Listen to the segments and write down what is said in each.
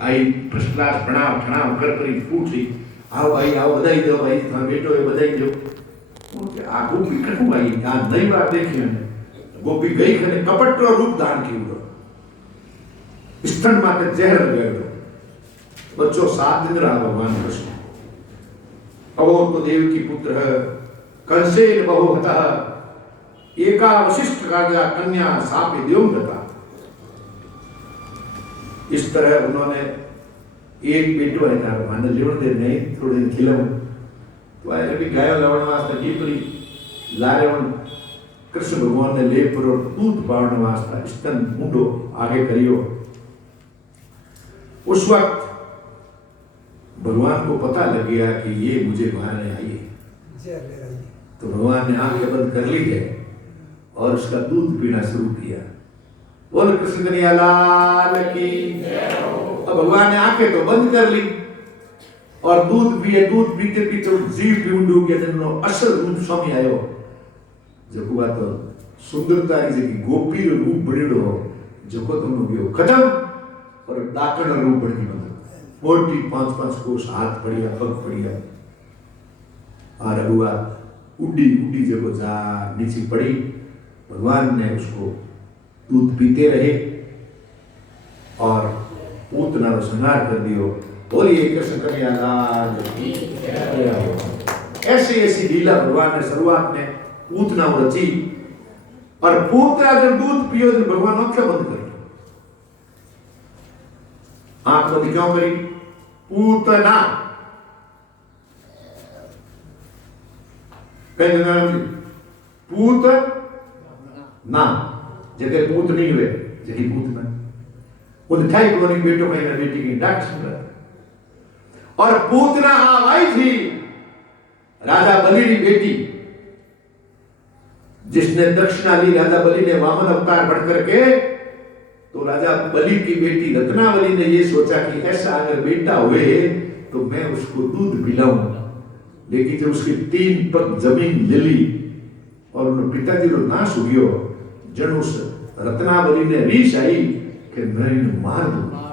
आई first class प्रणाम प्रणाम कर फूटी आओ भाई आओ बधाई दो भाई तुम्हारा बेटो है बधाई दो उनके आ गोपी कटू आई आ नई बार देखी मैंने गोपी गई खने कपट रूप दान कियो स्तन माटे जहर लगायो बच्चों 7 दिन रहा भगवान कृष्ण अवो तो देव की पुत्र कंसेन बहुता एका वशिष्ठ राजा कन्या सापे देवदत्ता इस तरह उन्होंने एक बेटो है तार मान लेवण दे नहीं थोड़े खिलव तो आए भी गायो लवण वास्ते जीपरी लारेवण कृष्ण भगवान ने ले पर दूध पावण वास्ते स्तन मुंडो आगे करियो उस वक्त भगवान को पता लग गया कि ये मुझे मारने आई है तो भगवान ने आंखें बंद कर ली है और उसका दूध पीना शुरू किया बोल कृष्ण कन्हैया लाल की अब भगवान ने आंखें तो बंद कर ली और दूध पीते पीते जीव भी ऊंडू गया जनो असल रूप स्वामी आयो जो को बात सुंदरता की जगह गोपी रो रूप बणिडो जो को तुम गयो खत्म और डाकण रूप बणी बनो मोटी 5-5 कोस हाथ पड़िया पग पड़िया और अगुआ उड़ी जगह जा नीचे पड़ी भगवान ने उसको दूध पीते रहे और पूतना को संहार कर दियो बोलिए कृष्ण कन्हैया लाल की जय। ऐसी लीला भगवान ने शुरुआत में पूतना रची और पूतना जब दूध पियो तो भगवान आंखें बंद कर आंख बंद क्यों करी पूतना पूत ना जगह पूत नहीं हुए जगह पूतना उन थाई कोनी बेटो में बेटी की डाक सुन और पूतना आई थी राजा बलि की बेटी जिसने दक्षिणा ली राजा बलि ने वामन अवतार बढ़ करके तो राजा बलि की बेटी रत्नावली ने ये सोचा कि ऐसा अगर बेटा हुए तो मैं उसको दूध पिलाऊंगा लेकिन जब उसके 3 पग जमीन ले ली और उन्होंने पिताजी को नाश हो गयो जन उस रत्नावली ने रीस आई कि मैं इन्हें मार दूंगा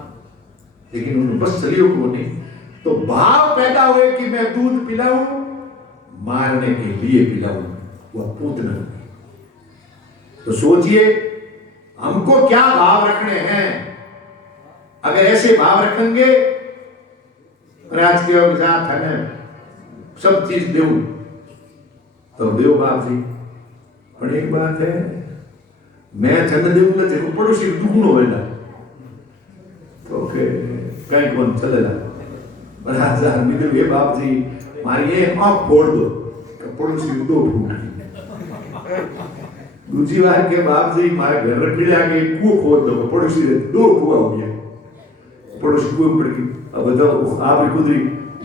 लेकिन उन्होंने बस चलियो को नहीं तो भाव पैदा हुए कि मैं दूध पिलाऊं मारने के लिए पिलाऊं वह पूतना तो सोचिए हमको क्या भाव रखने हैं अगर ऐसे भाव रखेंगे राज के साथ है सब चीज देव तो देव बाप जी पर एक बात है मैं छन देऊंगा जब पड़ोसी दुगुनो होएगा तो फिर कहीं कौन चलेगा राजा निकल ये बाप जी मारिए आंख फोड़ दो पड़ोसी 2 फूट दूसरी बार के बाप जी मारे घर रख ले आके कुओं खोद दो पड़ोसी 2 कुआ हो गया पड़ोसी कुएं में पड़ गई अब बताओ आप कुदरी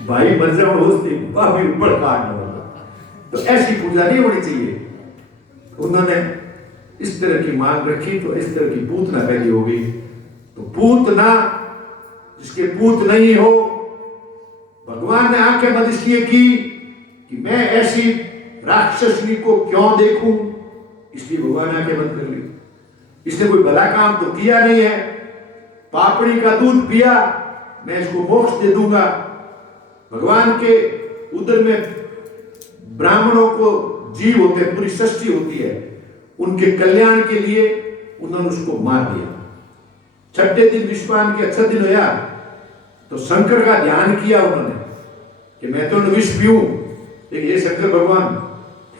भाई मर जाओ होस्ते भाभी ऊपर काटना होगा तो ऐसी पूजा नहीं होनी चाहिए उन्होंने इस तरह की मांग रखी तो इस तरह की पूतना पैदा हो गई तो पूतना जिसके पूत नहीं हो भगवान ने आंखें बंद इसलिए की कि मैं ऐसी राक्षसनी को क्यों देखूं इसलिए भगवान ने आंखें बंद कर ली इसने कोई भला काम तो किया नहीं है पापड़ी का दूध पिया मैं इसको मोक्ष दे दूंगा भगवान के उदर में ब्राह्मणों को जीव होते पूरी सृष्टि होती है उनके कल्याण के लिए उन्होंने उसको मार दिया 6ठे दिन विश्वान के 6 दिन होया तो शंकर का ध्यान किया उन्होंने कि मैं तो विष पीऊं लेकिन ये शंकर भगवान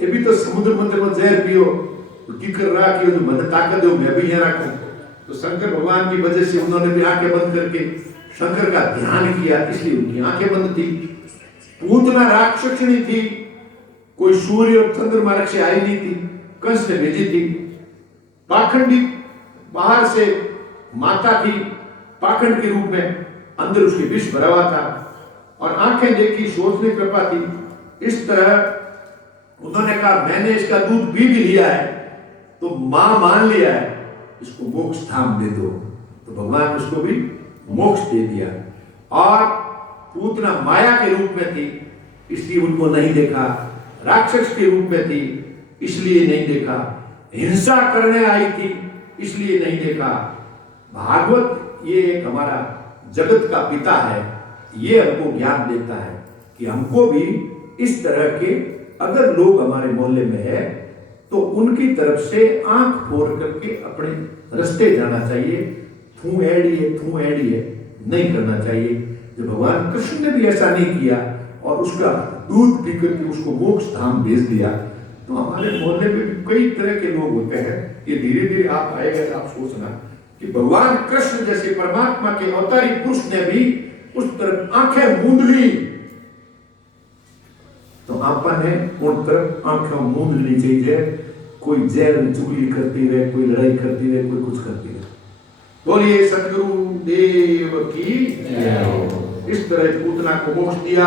ये भी तो समुद्र मंदिर में जहर पियो तो की कर रहा कि तो मदद ताकत दो मैं भी यहाँ रखूं तो शंकर भगवान की वजह से उन्होंने भी आंखें बंद करके शंकर का ध्यान किया इसलिए उनकी आंखें बंद थी पूतना राक्षसनी थी कोई सूर्य और चंद्रमा रक्ष आई नहीं थी कंस ने भेजी थी पाखंडी बाहर से माता थी पाखंड के रूप में अंदर उसके विष भरा हुआ था और आंखें देखी सोचने कृपा थी इस तरह उन्होंने कहा मैंने इसका दूध पी भी लिया है तो मां मान लिया है इसको मोक्ष धाम दे दो तो भगवान ने उसको भी मोक्ष दे दिया और पूतना माया के रूप में थी इसलिए उनको नहीं देखा राक्षस के रूप में थी इसलिए नहीं देखा हिंसा करने आई थी इसलिए नहीं देखा भागवत ये एक हमारा जगत का पिता है, ये हमको ज्ञान देता है कि हमको भी इस तरह के अगर लोग हमारे मोहल्ले में है तो उनकी तरफ से आंख फोड़ करके अपने रास्ते जाना चाहिए। थू एड़ी है नहीं करना चाहिए। जब भगवान कृष्ण ने भी ऐसा नहीं किया और उसका दूध पी करके उसको मोक्ष धाम भेज दिया, तो हमारे मोहल्ले में भी कई तरह के लोग होते हैं। ये धीरे धीरे आप आएगा तो आप सोचना कि भगवान कृष्ण जैसे परमात्मा के अवतारी पुरुष ने भी उस तरफ आंखें मूंद ली, तो आपने उन तरफ आंखें मूंद ली चाहिए। कोई जैर चुगली करती रहे, कोई लड़ाई करती रहे, कोई कुछ करती रहे। बोलिए सतगुरु देव की जय। इस तरह पूतना को मोक्ष दिया।